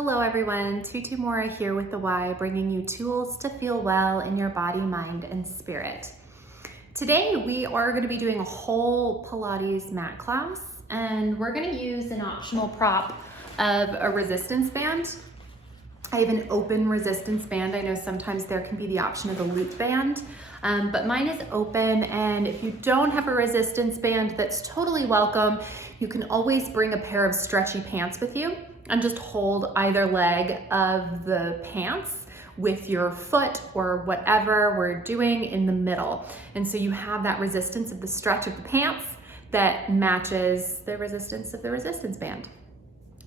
Hello everyone, Tutu Mora here with the Y, bringing you tools to feel well in your body, mind, and spirit. Today we are going to be doing a whole Pilates mat class, and we're going to use an optional prop of a resistance band. I have an open resistance band. I know sometimes there can be the option of a loop band, but mine is open, and if you don't have a resistance band, that's totally welcome. You can always bring a pair of stretchy pants with you and just hold either leg of the pants with your foot or whatever we're doing in the middle. And so you have that resistance of the stretch of the pants that matches the resistance of the resistance band.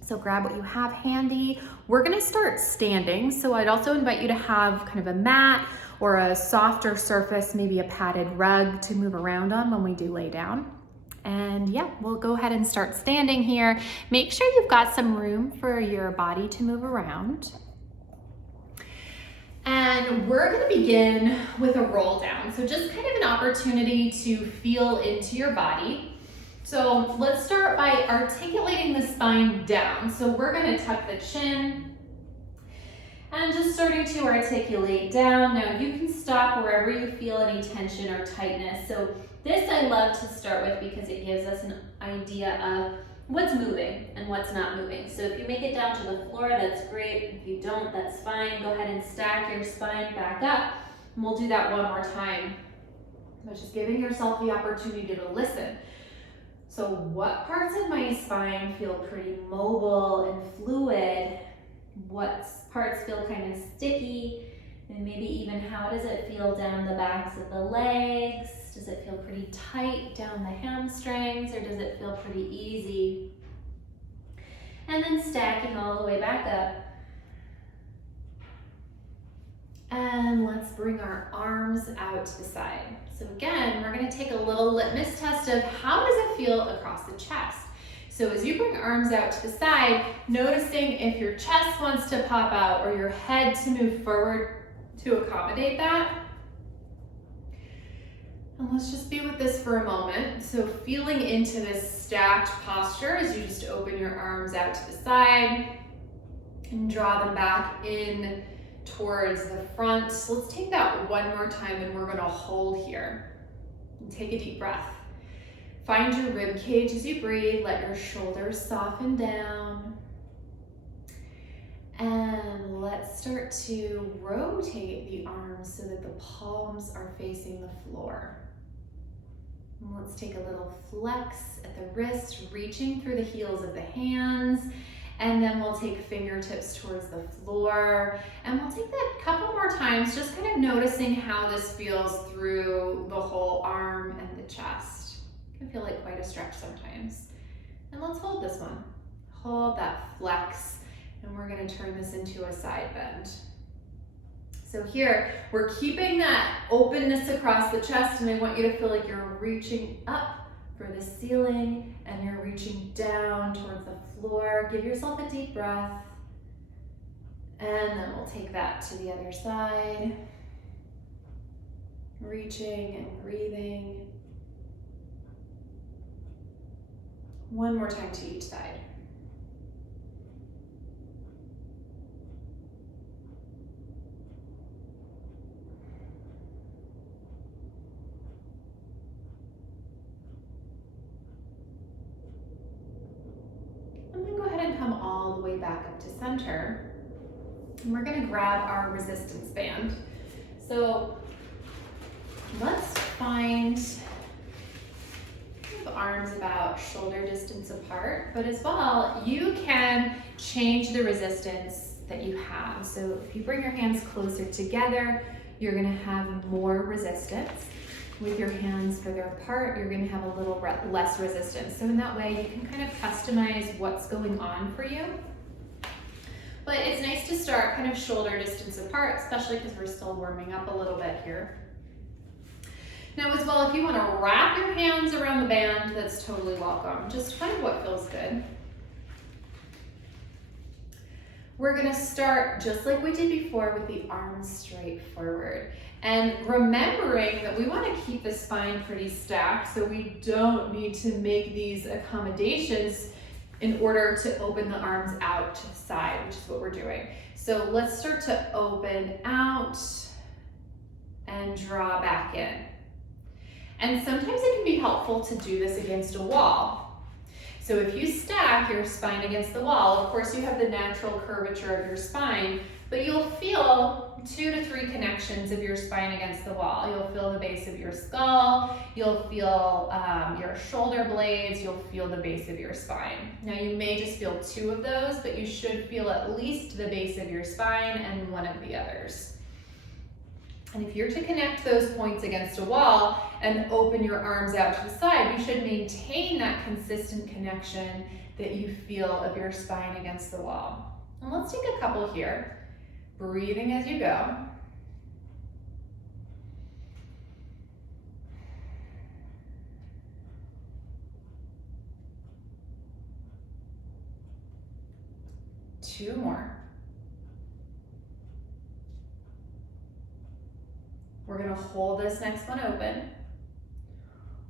So grab what you have handy. We're gonna start standing. So I'd also invite you to have kind of a mat or a softer surface, maybe a padded rug to move around on when we do lay down. And yeah, we'll go ahead and start standing here. Make sure you've got some room for your body to move around. And we're gonna begin with a roll down. So just kind of an opportunity to feel into your body. So let's start by articulating the spine down. So we're gonna tuck the chin and just starting to articulate down. Now you can stop wherever you feel any tension or tightness. So this I love to start with because it gives us an idea of what's moving and what's not moving. So if you make it down to the floor, that's great. If you don't, that's fine. Go ahead and stack your spine back up. And we'll do that one more time. But just giving yourself the opportunity to listen. So what parts of my spine feel pretty mobile and fluid? What parts feel kind of sticky? And maybe even how does it feel down the backs of the legs? Does it feel pretty tight down the hamstrings, or does it feel pretty easy? And then stacking all the way back up. And let's bring our arms out to the side. So again, we're gonna take a little litmus test of how does it feel across the chest. So as you bring arms out to the side, noticing if your chest wants to pop out or your head to move forward to accommodate that. And let's just be with this for a moment. So feeling into this stacked posture as you just open your arms out to the side and draw them back in towards the front. So let's take that one more time, and we're gonna hold here. And take a deep breath. Find your rib cage as you breathe. Let your shoulders soften down. And let's start to rotate the arms so that the palms are facing the floor. And let's take a little flex at the wrist, reaching through the heels of the hands. And then we'll take fingertips towards the floor. And we'll take that a couple more times, just kind of noticing how this feels through the whole arm and the chest. It can feel like quite a stretch sometimes. And let's hold this one. Hold that flex. And we're gonna turn this into a side bend. So here, we're keeping that openness across the chest, and I want you to feel like you're reaching up for the ceiling and you're reaching down towards the floor. Give yourself a deep breath. And then we'll take that to the other side. Reaching and breathing. One more time to each side. And then go ahead and come all the way back up to center. And we're gonna grab our resistance band. So let's find the arms about shoulder distance apart, but as well, you can change the resistance that you have. So if you bring your hands closer together, you're gonna have more resistance. With your hands further apart, you're gonna have a little less resistance. So in that way, you can kind of customize what's going on for you. But it's nice to start kind of shoulder distance apart, especially because we're still warming up a little bit here. Now as well, if you want to wrap your hands around the band, that's totally welcome. Just find what feels good. We're gonna start just like we did before with the arms straight forward. And remembering that we want to keep the spine pretty stacked, so we don't need to make these accommodations in order to open the arms out to the side, which is what we're doing. So let's start to open out and draw back in. And sometimes it can be helpful to do this against a wall. So if you stack your spine against the wall, of course you have the natural curvature of your spine, but you'll feel 2 to 3 connections of your spine against the wall. You'll feel the base of your skull, you'll feel your shoulder blades, you'll feel the base of your spine. Now you may just feel 2 of those, but you should feel at least the base of your spine and one of the others. And if you're to connect those points against a wall and open your arms out to the side, you should maintain that consistent connection that you feel of your spine against the wall. And let's take a couple here. Breathing as you go. Two more. We're gonna hold this next one open.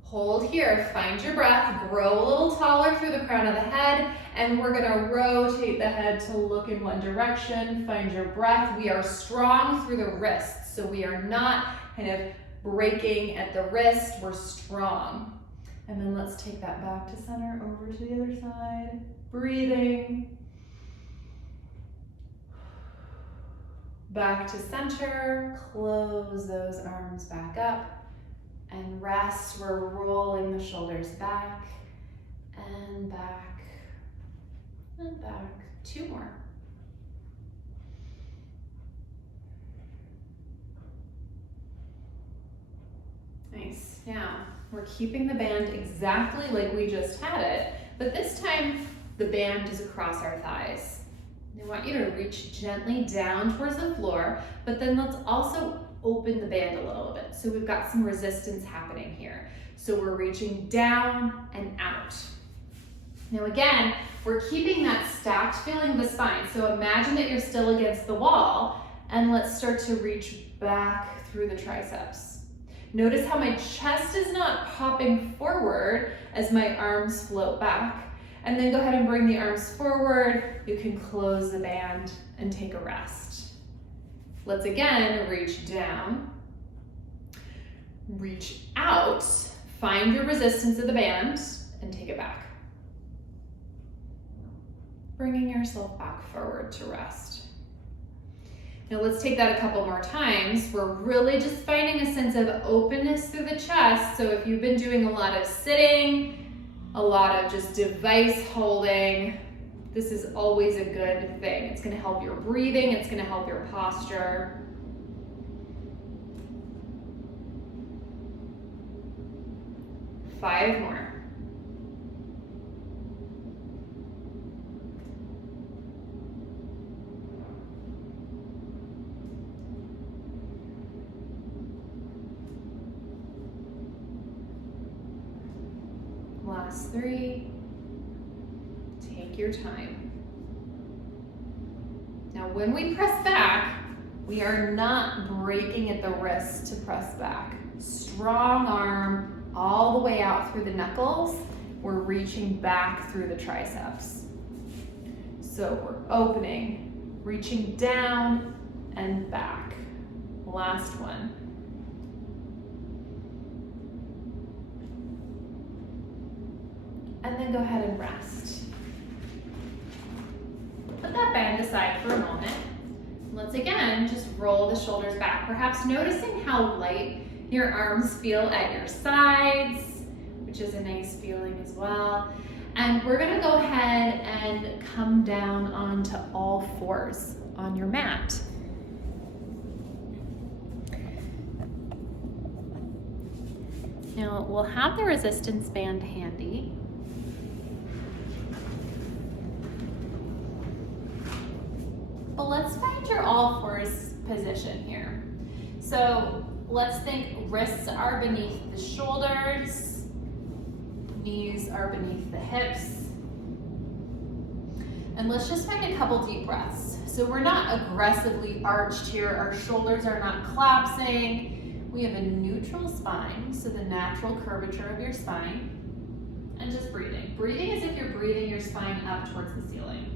Hold here, find your breath, grow a little taller through the crown of the head, and we're gonna rotate the head to look in one direction, find your breath. We are strong through the wrists, so we are not kind of breaking at the wrist, we're strong. And then let's take that back to center, over to the other side, breathing. Back to center, close those arms back up, and rest. We're rolling the shoulders back, and back, and back. 2 more. Nice. Now, we're keeping the band exactly like we just had it, but this time the band is across our thighs. I want you to reach gently down towards the floor, but then let's also open the band a little bit. So we've got some resistance happening here. So we're reaching down and out. Now again, we're keeping that stacked feeling of the spine. So imagine that you're still against the wall, and let's start to reach back through the triceps. Notice how my chest is not popping forward as my arms float back. And then go ahead and bring the arms forward. You can close the band and take a rest. Let's again reach down, reach out, find your resistance of the band, and take it back. Bringing yourself back forward to rest. Now let's take that a couple more times. We're really just finding a sense of openness through the chest. So if you've been doing a lot of sitting, a lot of just device holding, this is always a good thing. It's gonna help your breathing, it's gonna help your posture. Five more. Last 3, take your time. Now when we press back, we are not breaking at the wrist to press back. Strong arm all the way out through the knuckles. We're reaching back through the triceps. So we're opening, reaching down and back. Last one. And then go ahead and rest. Put that band aside for a moment. Let's again just roll the shoulders back, perhaps noticing how light your arms feel at your sides, which is a nice feeling as well. And we're gonna go ahead and come down onto all fours on your mat. Now we'll have the resistance band handy. But let's find your all fours position here. So let's think wrists are beneath the shoulders, knees are beneath the hips. And let's just find a couple deep breaths. So we're not aggressively arched here, our shoulders are not collapsing. We have a neutral spine, so the natural curvature of your spine. And just breathing. Breathing as if you're breathing your spine up towards the ceiling.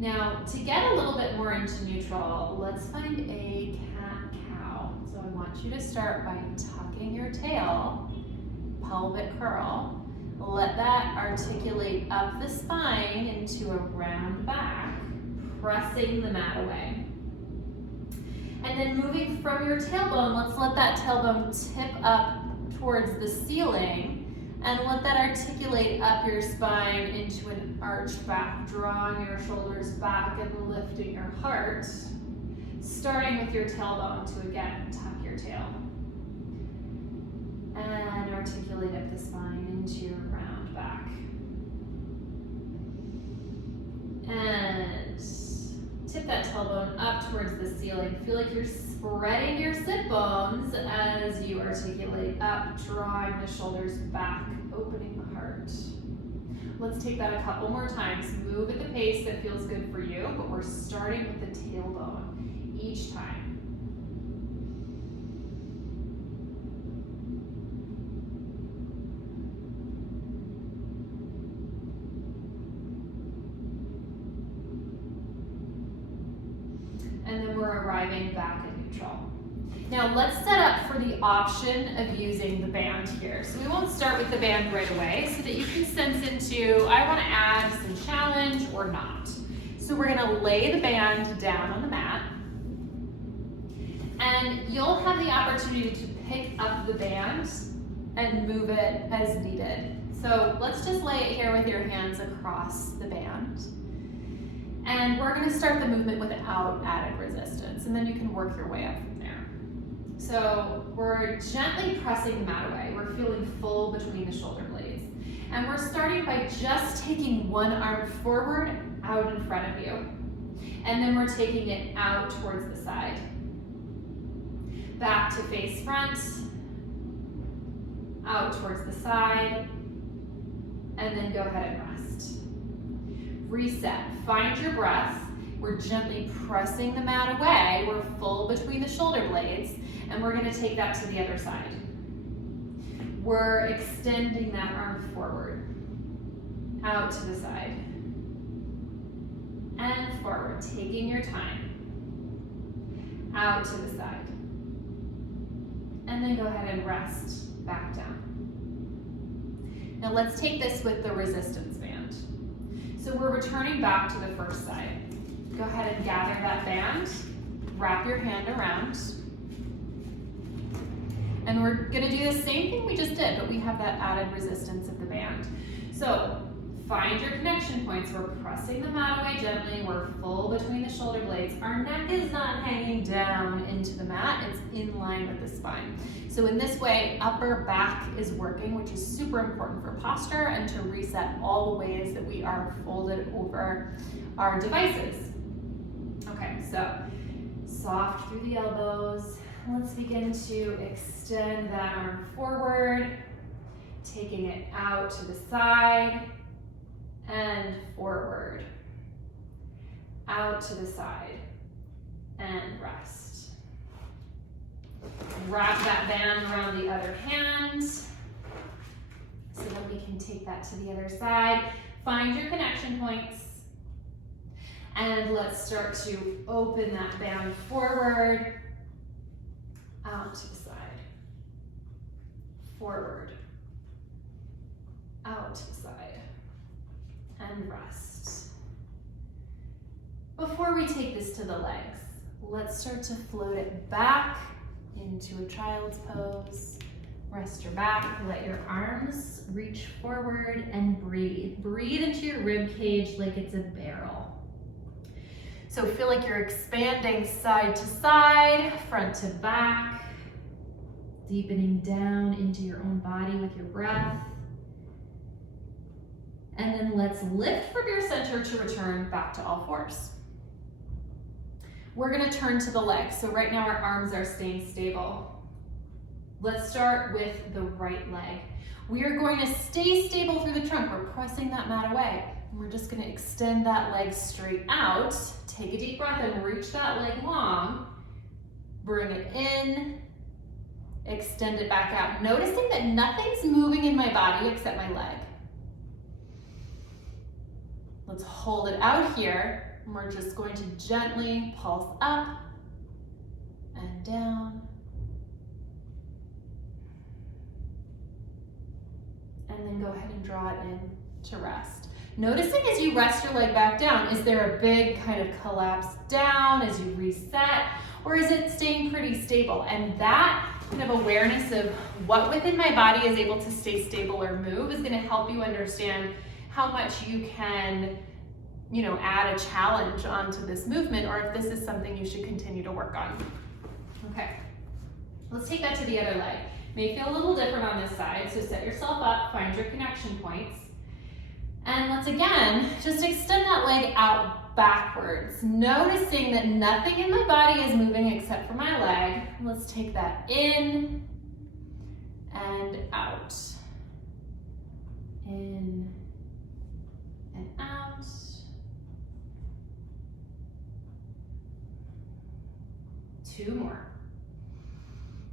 Now, to get a little bit more into neutral, let's find a cat-cow. So I want you to start by tucking your tail, pelvic curl. Let that articulate up the spine into a round back, pressing the mat away. And then moving from your tailbone, let's let that tailbone tip up towards the ceiling and let that articulate up your spine into an arched back, drawing your shoulders back and lifting your heart, starting with your tailbone to again tuck your tail. And articulate up the spine into your round back. And tip that tailbone up towards the ceiling. Feel like you're spreading your sit bones as you articulate up, drawing the shoulders back, opening the heart. Let's take that a couple more times. Move at the pace that feels good for you, but we're starting with the tailbone each time. And then we're arriving back at neutral. Now let's set up for the option of using the band here. So we won't start with the band right away so that you can sense into, I want to add some challenge or not. So we're going to lay the band down on the mat. And you'll have the opportunity to pick up the band and move it as needed. So let's just lay it here with your hands across the band. And we're going to start the movement without added resistance, and then you can work your way up from there. So we're gently pressing the mat away. We're feeling full between the shoulder blades. And we're starting by just taking one arm forward, out in front of you. And then we're taking it out towards the side. Back to face front, out towards the side, and then go ahead and rest. Reset, find your breath. We're gently pressing the mat away. We're full between the shoulder blades, and we're going to take that to the other side. We're extending that arm forward, out to the side, and forward, taking your time, out to the side, and then go ahead and rest back down. Now let's take this with the resistance band. So we're returning back to the first side. Go ahead and gather that band, wrap your hand around, and we're gonna do the same thing we just did, but we have that added resistance of the band. So find your connection points. We're pressing the mat away gently. We're full between the shoulder blades. Our neck is not hanging down into the mat. It's in line with the spine. So in this way, upper back is working, which is super important for posture and to reset all the ways that we are folded over our devices. Okay, so soft through the elbows. Let's begin to extend that arm forward, taking it out to the side and forward, out to the side and rest. Wrap that band around the other hand so that we can take that to the other side. Find your connection points. And let's start to open that band forward, out to the side, forward, out to the side, and rest. Before we take this to the legs, let's start to float it back into a child's pose. Rest your back, let your arms reach forward and breathe. Breathe into your rib cage like it's a barrel. So feel like you're expanding side to side, front to back, deepening down into your own body with your breath. And then let's lift from your center to return back to all fours. We're gonna turn to the legs. So right now our arms are staying stable. Let's start with the right leg. We are going to stay stable through the trunk. We're pressing that mat away. And we're just gonna extend that leg straight out. Take a deep breath and reach that leg long. Bring it in, extend it back out. Noticing that nothing's moving in my body except my leg. Let's hold it out here, and we're just going to gently pulse up and down. And then go ahead and draw it in to rest. Noticing as you rest your leg back down, is there a big kind of collapse down as you reset, or is it staying pretty stable? And that kind of awareness of what within my body is able to stay stable or move is gonna help you understand how much you can, add a challenge onto this movement, or if this is something you should continue to work on. Okay, let's take that to the other leg. May feel a little different on this side, so set yourself up, find your connection points. And let's again, just extend that leg out backwards, noticing that nothing in my body is moving except for my leg. Let's take that in and out. In and out. Two more.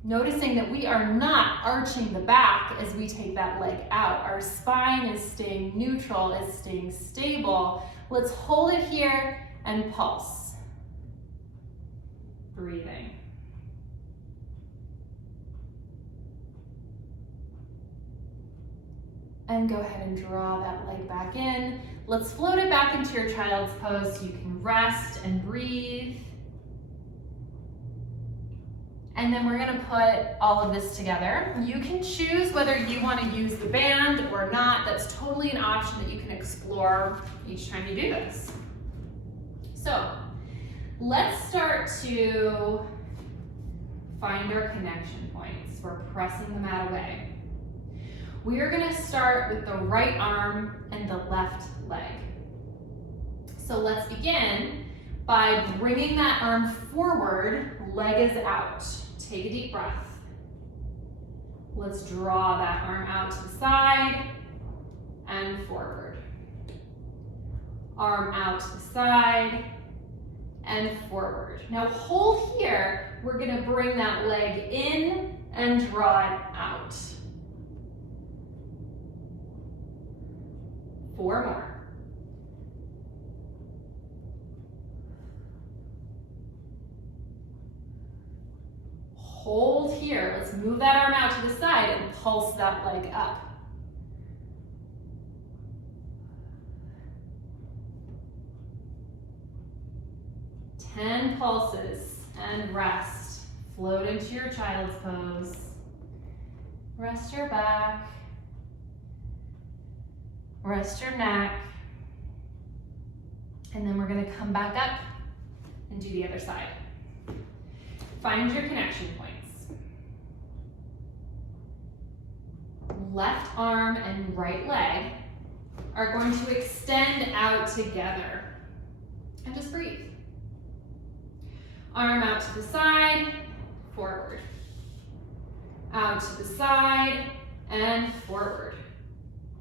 Noticing that we are not arching the back as we take that leg out. Our spine is staying neutral, is staying stable. Let's hold it here and pulse. Breathing. And go ahead and draw that leg back in. Let's float it back into your child's pose so you can rest and breathe. And then we're gonna put all of this together. You can choose whether you wanna use the band or not. That's totally an option that you can explore each time you do this. So let's start to find our connection points. We're pressing the mat away. We are gonna start with the right arm and the left leg. So let's begin by bringing that arm forward, leg is out. Take a deep breath. Let's draw that arm out to the side and forward. Arm out to the side and forward. Now hold here. We're gonna bring that leg in and draw it out. 4 more. Hold here. Let's move that arm out to the side and pulse that leg up. 10 pulses and rest. Float into your child's pose. Rest your back. Rest your neck. And then we're going to come back up and do the other side. Find your connection points. Left arm and right leg are going to extend out together. And just breathe. Arm out to the side, forward. Out to the side, and forward.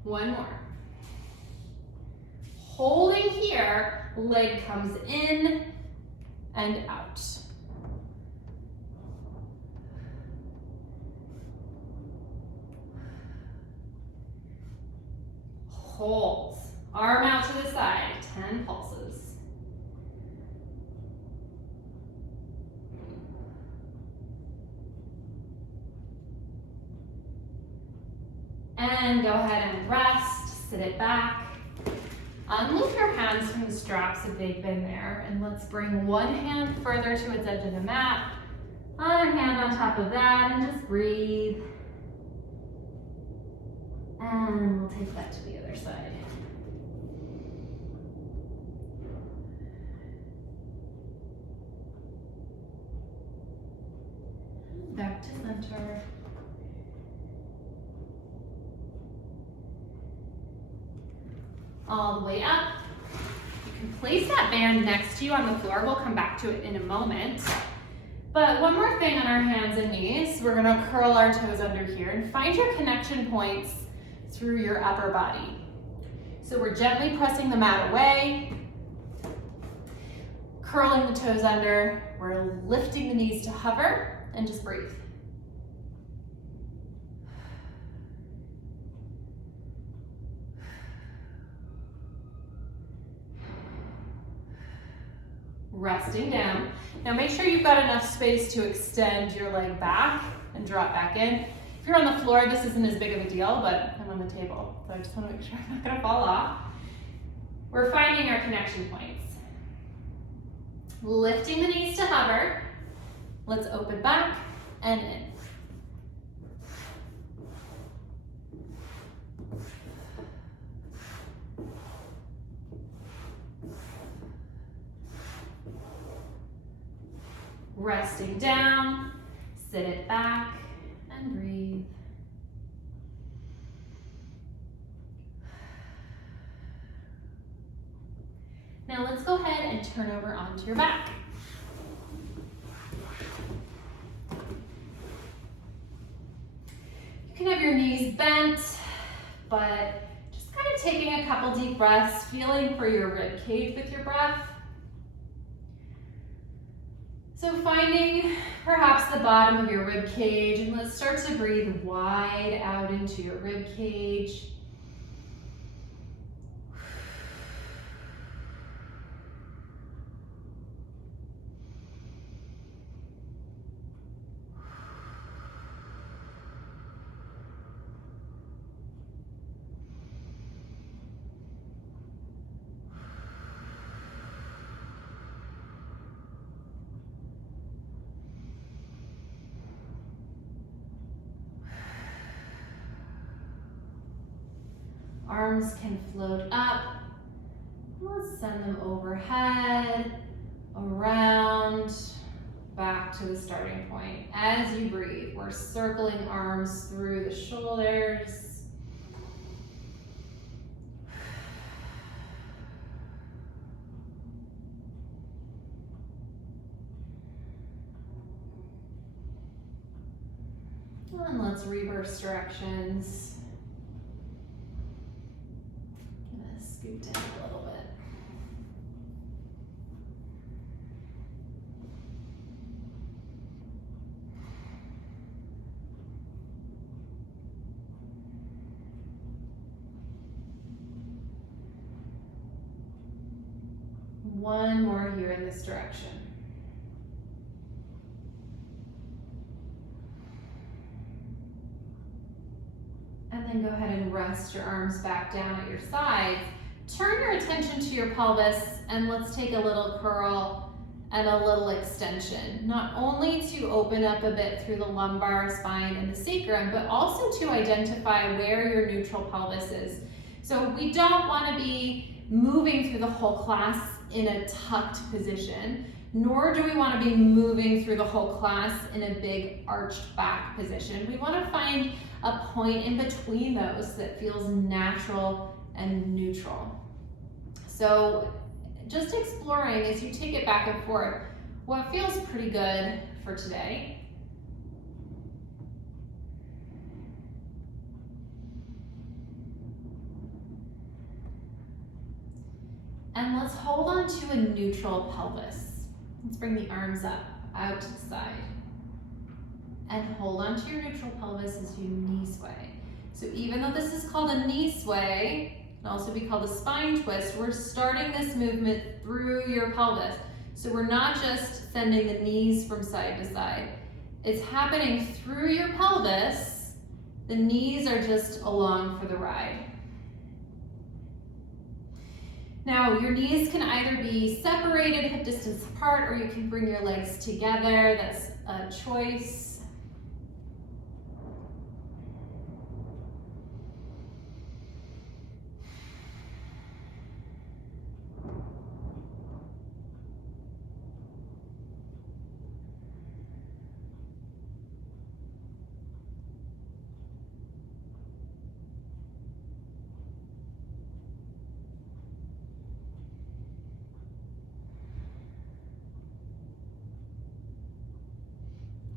1 more. Holding here, leg comes in and out. Hold. Arm out to the side, 10 pulses. And go ahead and rest, sit it back. Unloop your hands from the straps if they've been there, and let's bring one hand further to its edge of the mat, other hand on top of that, and just breathe. And we'll take that to the other side. Back to center. All the way up. You can place that band next to you on the floor. We'll come back to it in a moment. But one more thing on our hands and knees. We're gonna curl our toes under here and find your connection points through your upper body. So we're gently pressing the mat away, curling the toes under. We're lifting the knees to hover, and just breathe. Resting down. Now make sure you've got enough space to extend your leg back and drop back in. If you're on the floor, this isn't as big of a deal, but I'm on the table, so I just want to make sure I'm not going to fall off. We're finding our connection points. Lifting the knees to hover. Let's open back and in. Resting down, sit it back, and breathe. Now let's go ahead and turn over onto your back. You can have your knees bent, but just kind of taking a couple deep breaths, feeling for your rib cage with your breath. So finding perhaps the bottom of your rib cage, and let's start to breathe wide out into your rib cage. Arms can float up. Let's send them overhead, around, back to the starting point. As you breathe, we're circling arms through the shoulders. And let's reverse directions. Scoot down a little bit. One more here in this direction. And then go ahead and rest your arms back down at your sides. Turn your attention to your pelvis, and let's take a little curl and a little extension. Not only to open up a bit through the lumbar spine and the sacrum, but also to identify where your neutral pelvis is. So we don't want to be moving through the whole class in a tucked position, nor do we want to be moving through the whole class in a big arched back position. We want to find a point in between those that feels natural and neutral. So just exploring as you take it back and forth, what feels pretty good for today. And let's hold on to a neutral pelvis. Let's bring the arms up, out to the side. And hold on to your neutral pelvis as you knee sway. So even though this is called a knee sway, it can also be called a spine twist, we're starting this movement through your pelvis. So we're not just sending the knees from side to side. It's happening through your pelvis. The knees are just along for the ride. Now, your knees can either be separated, hip distance apart, or you can bring your legs together. That's a choice.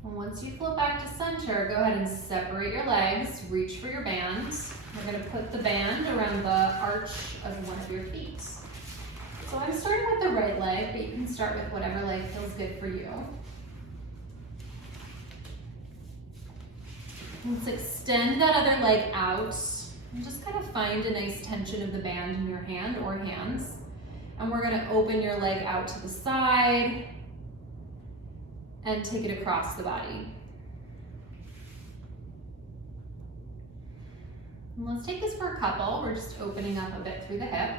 Once you flip back to center, go ahead and separate your legs, reach for your band. We're going to put the band around the arch of one of your feet. So I'm starting with the right leg, but you can start with whatever leg feels good for you. Let's extend that other leg out and just kind of find a nice tension of the band in your hand or hands. And we're going to open your leg out to the side and take it across the body. And let's take this for a couple. We're just opening up a bit through the hip,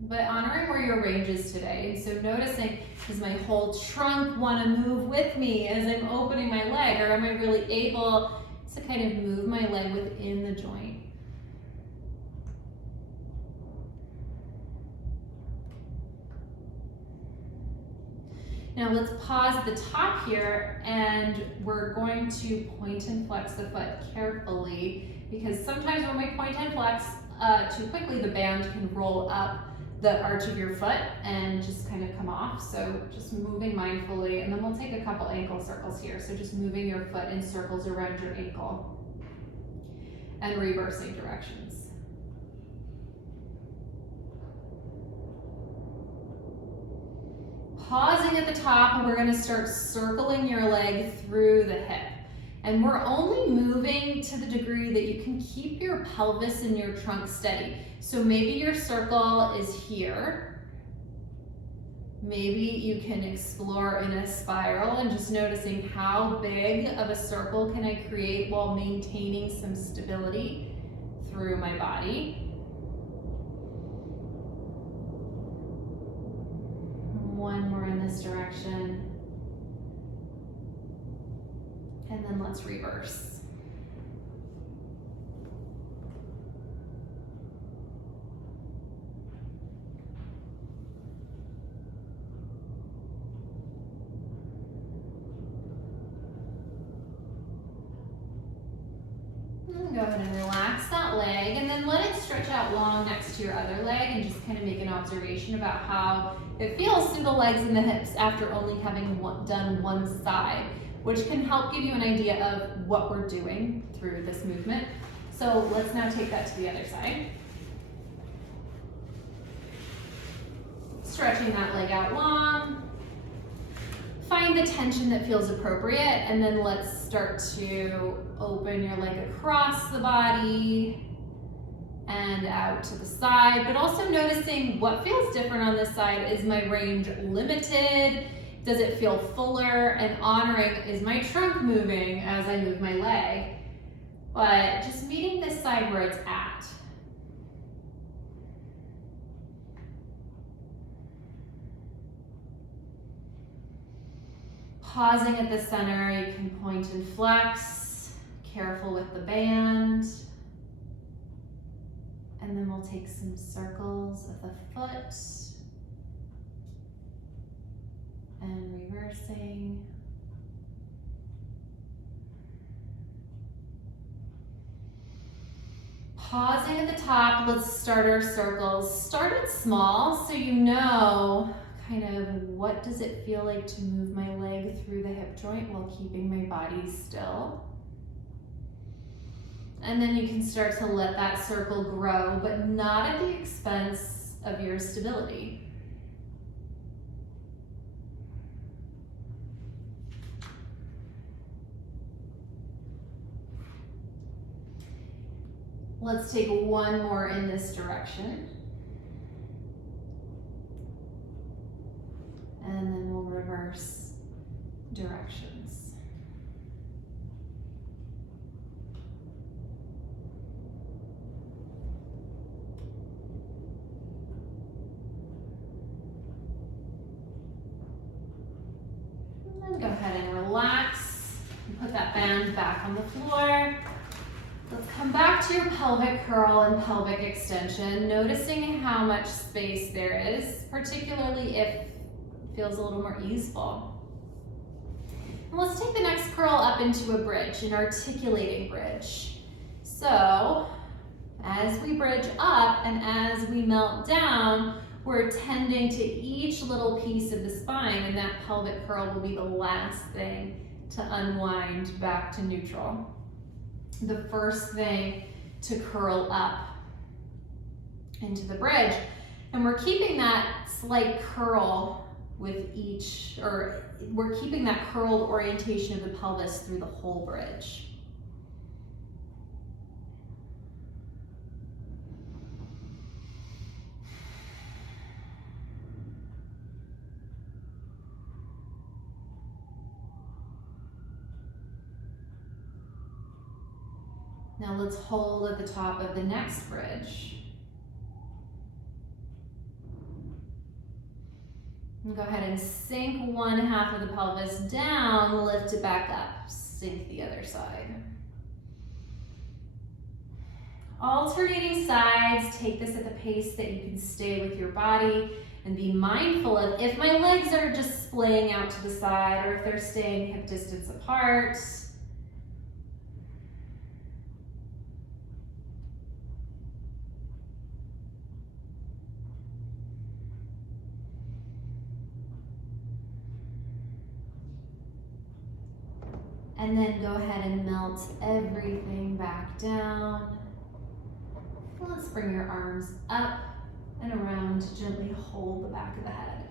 but honoring where your range is today. So noticing, does my whole trunk want to move with me as I'm opening my leg, or am I really able to kind of move my leg within the joint? Now let's pause at the top here, and we're going to point and flex the foot carefully, because sometimes when we point and flex too quickly, the band can roll up the arch of your foot and just kind of come off. So just moving mindfully, and then we'll take a couple ankle circles here. So just moving your foot in circles around your ankle and reversing directions. Pausing at the top, and we're going to start circling your leg through the hip. And we're only moving to the degree that you can keep your pelvis and your trunk steady. So maybe your circle is here. Maybe you can explore in a spiral and just noticing how big of a circle can I create while maintaining some stability through my body. One more in this direction. And then let's reverse. And go ahead and relax that leg, and then let it stretch out long next to your other leg, and just kind of make an observation about how it feels through the legs and the hips after only having done one side, which can help give you an idea of what we're doing through this movement. So let's now take that to the other side. Stretching that leg out long. Find the tension that feels appropriate, and then let's start to open your leg across the body and out to the side, but also noticing what feels different on this side. Is my range limited? Does it feel fuller? And honoring, is my trunk moving as I move my leg? But just meeting this side where it's at. Pausing at the center, you can point and flex, careful with the band. And then we'll take some circles of the foot and reversing. Pausing at the top, let's start our circles. Start it small so you know kind of what does it feel like to move my leg through the hip joint while keeping my body still. And then you can start to let that circle grow, but not at the expense of your stability. Let's take one more in this direction. And then we'll reverse directions. Go ahead and relax and put that band back on the floor. Let's come back to your pelvic curl and pelvic extension, noticing how much space there is, particularly if it feels a little more easeful. And let's take the next curl up into a bridge, an articulating bridge. So as we bridge up and as we melt down, we're tending to each little piece of the spine, and that pelvic curl will be the last thing to unwind back to neutral. the first thing to curl up into the bridge. And we're keeping that slight curl with each, or we're keeping that curled orientation of the pelvis through the whole bridge. Now let's hold at the top of the next bridge. And go ahead and sink one half of the pelvis down, lift it back up, sink the other side. Alternating sides, take this at the pace that you can stay with your body, and be mindful of if my legs are just splaying out to the side or if they're staying hip distance apart. And then go ahead and melt everything back down. Let's bring your arms up and around to gently hold the back of the head.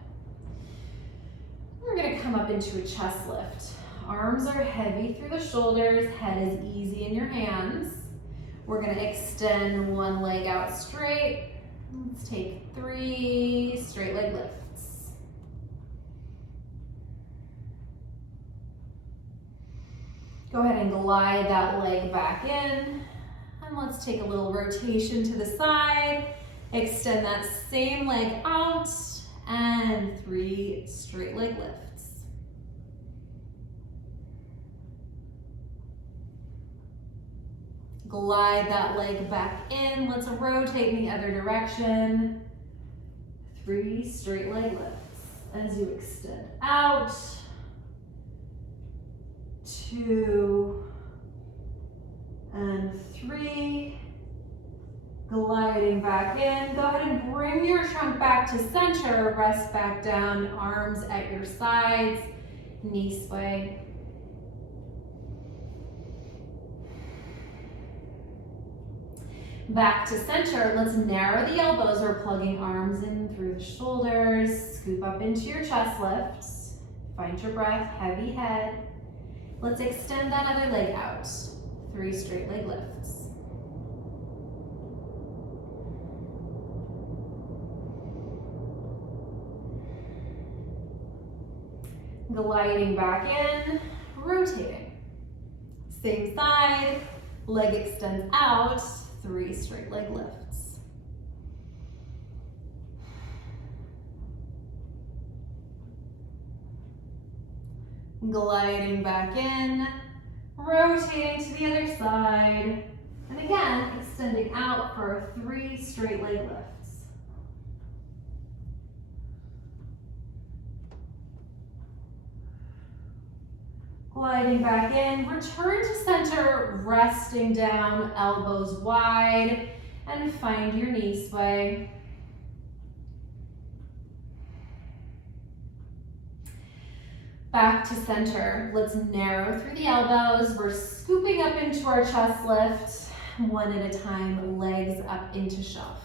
We're gonna come up into a chest lift. Arms are heavy through the shoulders, head is easy in your hands. We're gonna extend one leg out straight. Let's take 3 straight leg lifts. Go ahead and glide that leg back in. And let's take a little rotation to the side. Extend that same leg out and 3 straight leg lifts. Glide that leg back in. Let's rotate in the other direction. 3 straight leg lifts as you extend out. 2 and 3. Gliding back in. Go ahead and bring your trunk back to center. Rest back down, arms at your sides, knee sway. Back to center. Let's narrow the elbows. We're plugging arms in through the shoulders. Scoop up into your chest lifts. Find your breath, heavy head. Let's extend that other leg out. 3 straight leg lifts. Gliding back in, rotating. Same side, leg extends out, 3 straight leg lifts. Gliding back in, rotating to the other side, and again, extending out for 3 straight leg lifts. Gliding back in, return to center, resting down, elbows wide, and find your knee sway. Back to center. Let's narrow through the elbows. We're scooping up into our chest lift, one at a time, legs up into shelf.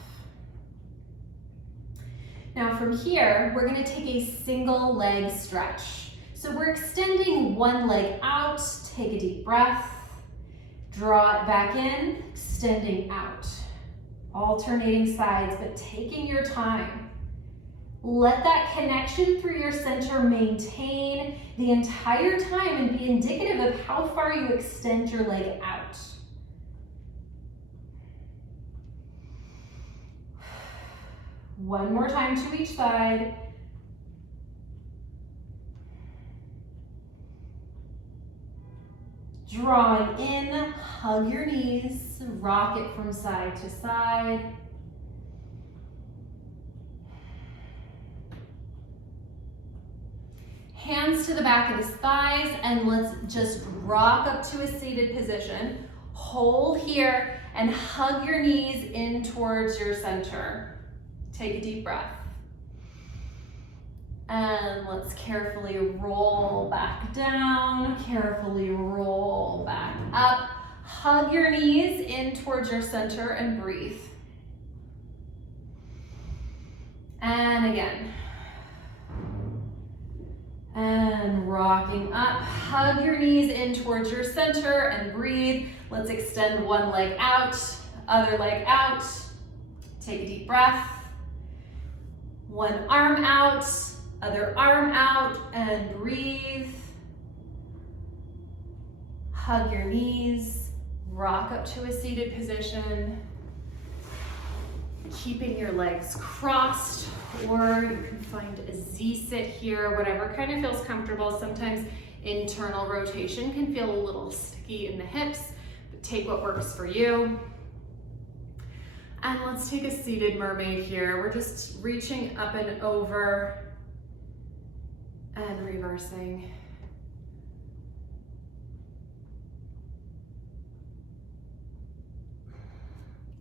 Now from here, we're gonna take a single leg stretch. So we're extending one leg out, take a deep breath, draw it back in, extending out. Alternating sides, but taking your time. Let that connection through your center maintain the entire time and be indicative of how far you extend your leg out. One more time to each side. Drawing in, hug your knees, rock it from side to side. Hands to the back of the thighs, and let's just rock up to a seated position. Hold here and hug your knees in towards your center. Take a deep breath. And let's carefully roll back down, carefully roll back up. Hug your knees in towards your center and breathe. And again. And rocking up. Hug your knees in towards your center and breathe. Let's extend one leg out, other leg out. Take a deep breath. One arm out, other arm out, and breathe. Hug your knees, rock up to a seated position. Keeping your legs crossed, or you can find a Z-sit here, whatever kind of feels comfortable. Sometimes internal rotation can feel a little sticky in the hips, but take what works for you. And let's take a seated mermaid here. We're just reaching up and over and reversing.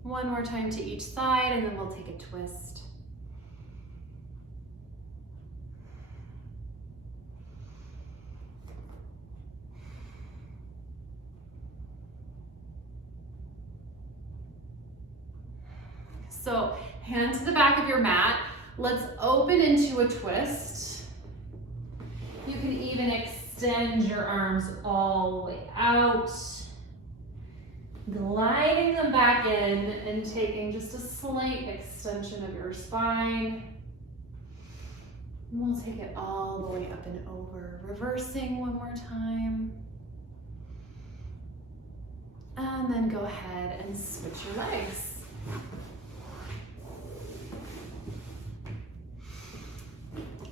One more time to each side, and then we'll take a twist. So, hand to the back of your mat. Let's open into a twist. You can even extend your arms all the way out. Gliding them back in and taking just a slight extension of your spine. And we'll take it all the way up and over. Reversing one more time. And then go ahead and switch your legs.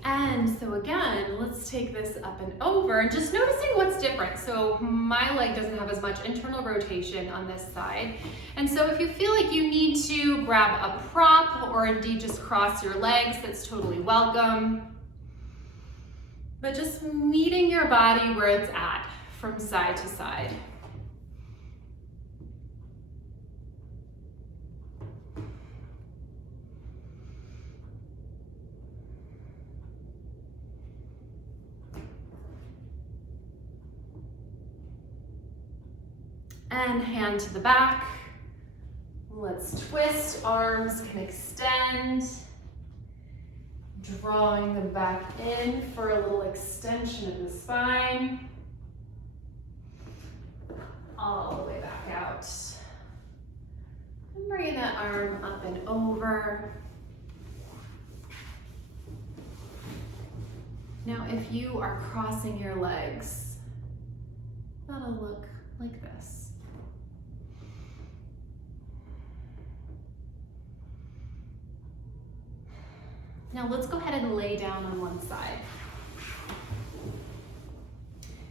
And so again, let's take this up and over and just noticing what's different. So my leg doesn't have as much internal rotation on this side. And so if you feel like you need to grab a prop or indeed just cross your legs, that's totally welcome. But just meeting your body where it's at from side to side. And hand to the back. Let's twist, arms can extend. Drawing them back in for a little extension of the spine. All the way back out. And bringing that arm up and over. Now, if you are crossing your legs, that'll look like this. Now let's go ahead and lay down on one side.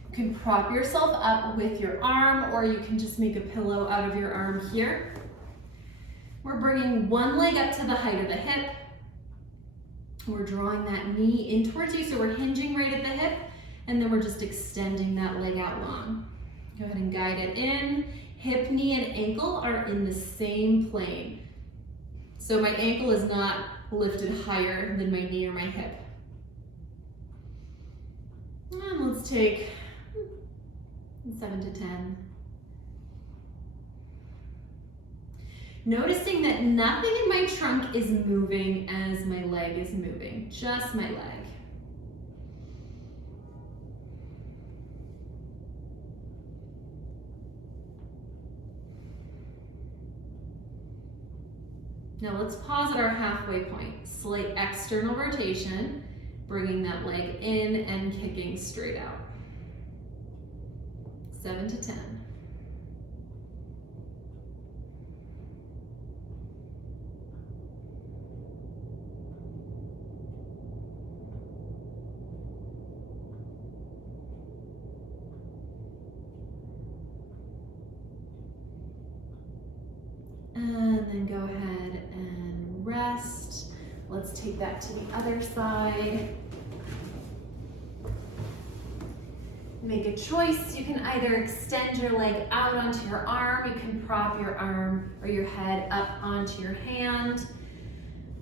You can prop yourself up with your arm, or you can just make a pillow out of your arm here. We're bringing one leg up to the height of the hip. We're drawing that knee in towards you, so we're hinging right at the hip, and then we're just extending that leg out long. Go ahead and guide it in. Hip, knee, and ankle are in the same plane. So my ankle is not lifted higher than my knee or my hip. And let's take 7 to 10. Noticing that nothing in my trunk is moving as my leg is moving, just my leg. Now let's pause at our halfway point. Slight external rotation, bringing that leg in and kicking straight out. 7 to 10. And then go ahead and rest. Let's take that to the other side. Make a choice. You can either extend your leg out onto your arm. You can prop your arm or your head up onto your hand.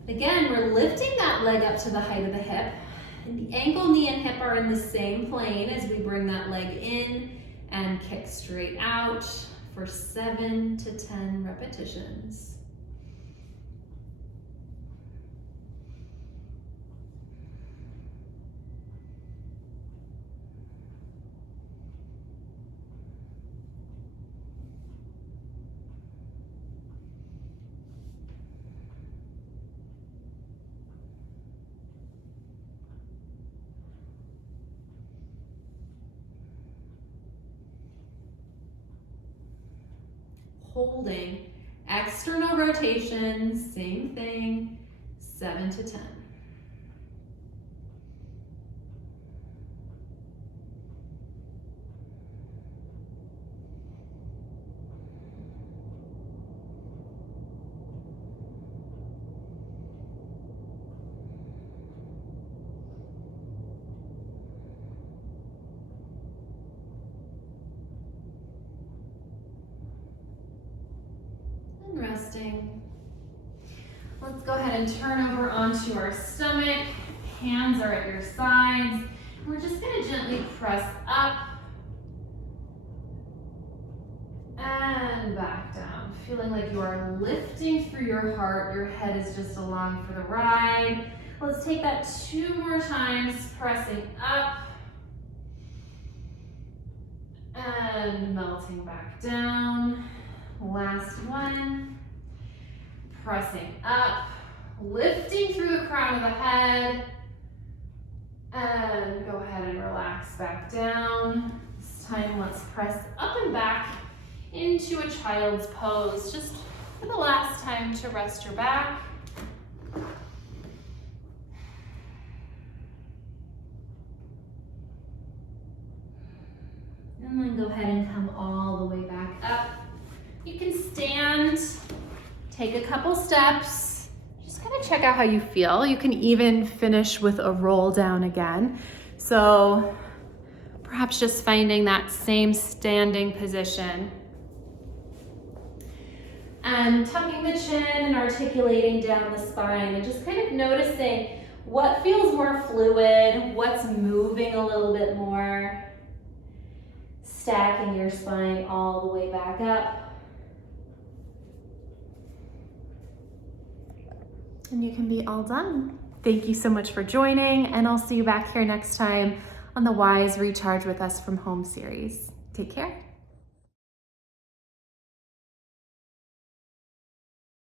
Again, we're lifting that leg up to the height of the hip. And the ankle, knee, and hip are in the same plane as we bring that leg in and kick straight out for 7 to 10 repetitions. Holding. External rotation, same thing, 7 to 10. Resting. Let's go ahead and turn over onto our stomach. Hands are at your sides. We're just going to gently press up and back down, feeling like you are lifting through your heart. Your head is just along for the ride. Let's take that 2 more times, pressing up and melting back down. Last one. Pressing up, lifting through the crown of the head, and go ahead and relax back down. This time, let's press up and back into a child's pose, just for the last time to rest your back. And then go ahead and come all the way back up. You can stand. Take a couple steps, just kind of check out how you feel. You can even finish with a roll down again. So perhaps just finding that same standing position. And tucking the chin and articulating down the spine and just kind of noticing what feels more fluid, what's moving a little bit more. Stacking your spine all the way back up. And you can be all done. Thank you so much for joining, and I'll see you back here next time on the Wise Recharge with Us from Home series. Take care.